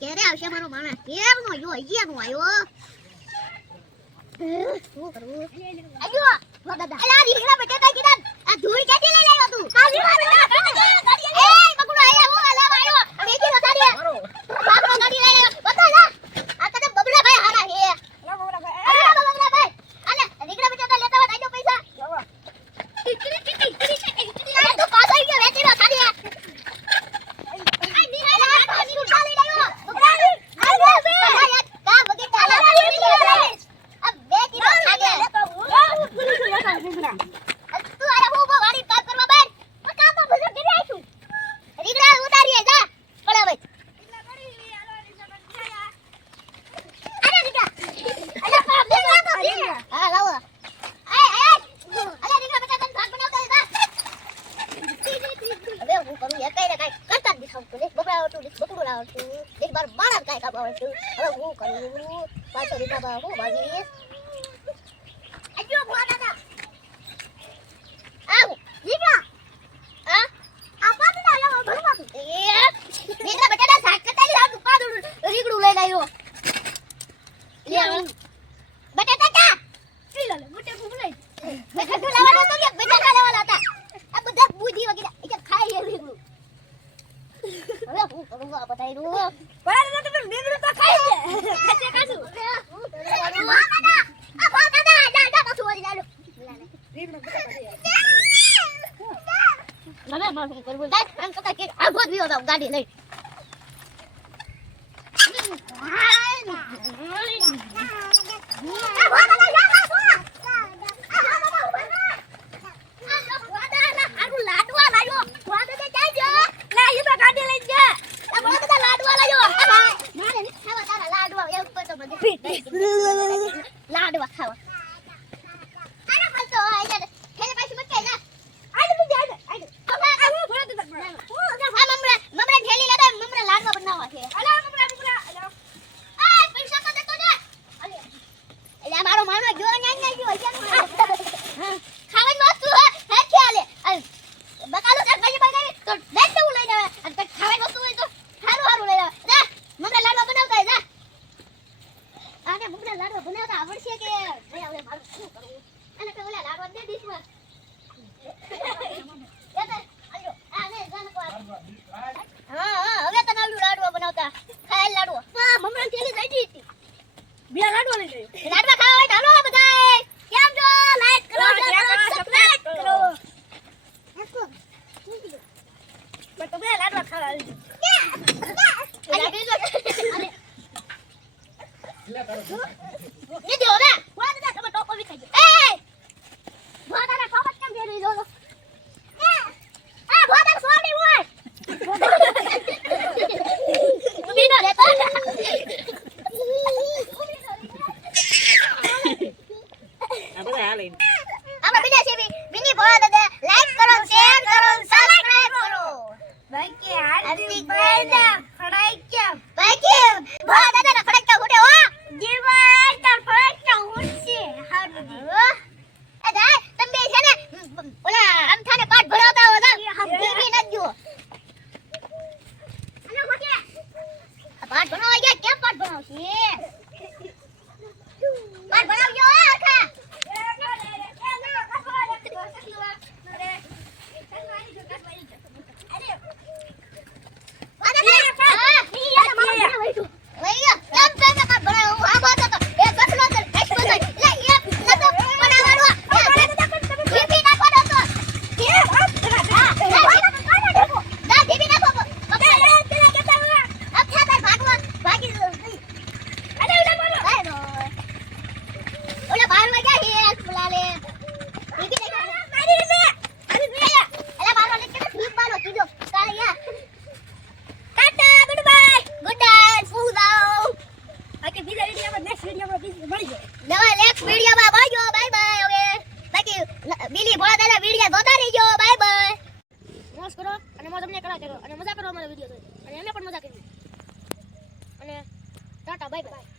રીંગણા આવશે મારો માણસ કેમ નો જો અહીંયા નો આવ્યો શું કરું અલ્યો દાદા અલા રીંગણા બટેટા કીધા. આ ધૂળ ક્યાંથી લઈ લાવ્યો તું? કાલી વાત આવડતું ડીશ બકુડું આવડતું ડીશ બાર બારા કાંઈ કાપ આવડતું હવે હું કરું પાછો રીતા બા હું ભાગી આજો બોલા ના આવ દીકરા હા આપા તો લાવ ભરવા એ દીકરા બટાટા શાક કતા લાવ પાદું રીગડું લઈને આવ્યો લે બટાટા કા પી લે બટાટા ભૂલાઈ બટાટા લાવવાનો તો બટાટા લાવવાનો હતા આ બધા બુધી વગેરે કડવા બતાયરું પણ તમે લીમડું તો ખાઈ લે ખાતે કાસુ ગાડી લઈ 拉着我看我。શું કરવું? અને પેલા લાડવા દે દીશ એ તમે છે ને ઓલા અમથાને પાઠ ભણાવતા હો તા પાઠ ભણાવ કેમ પાઠ ભણાવ કરો અને મજા કરવા અમારા વીડિયો જોઈને અને અમે પણ મજા કરી. અને ટાટા બાય બાય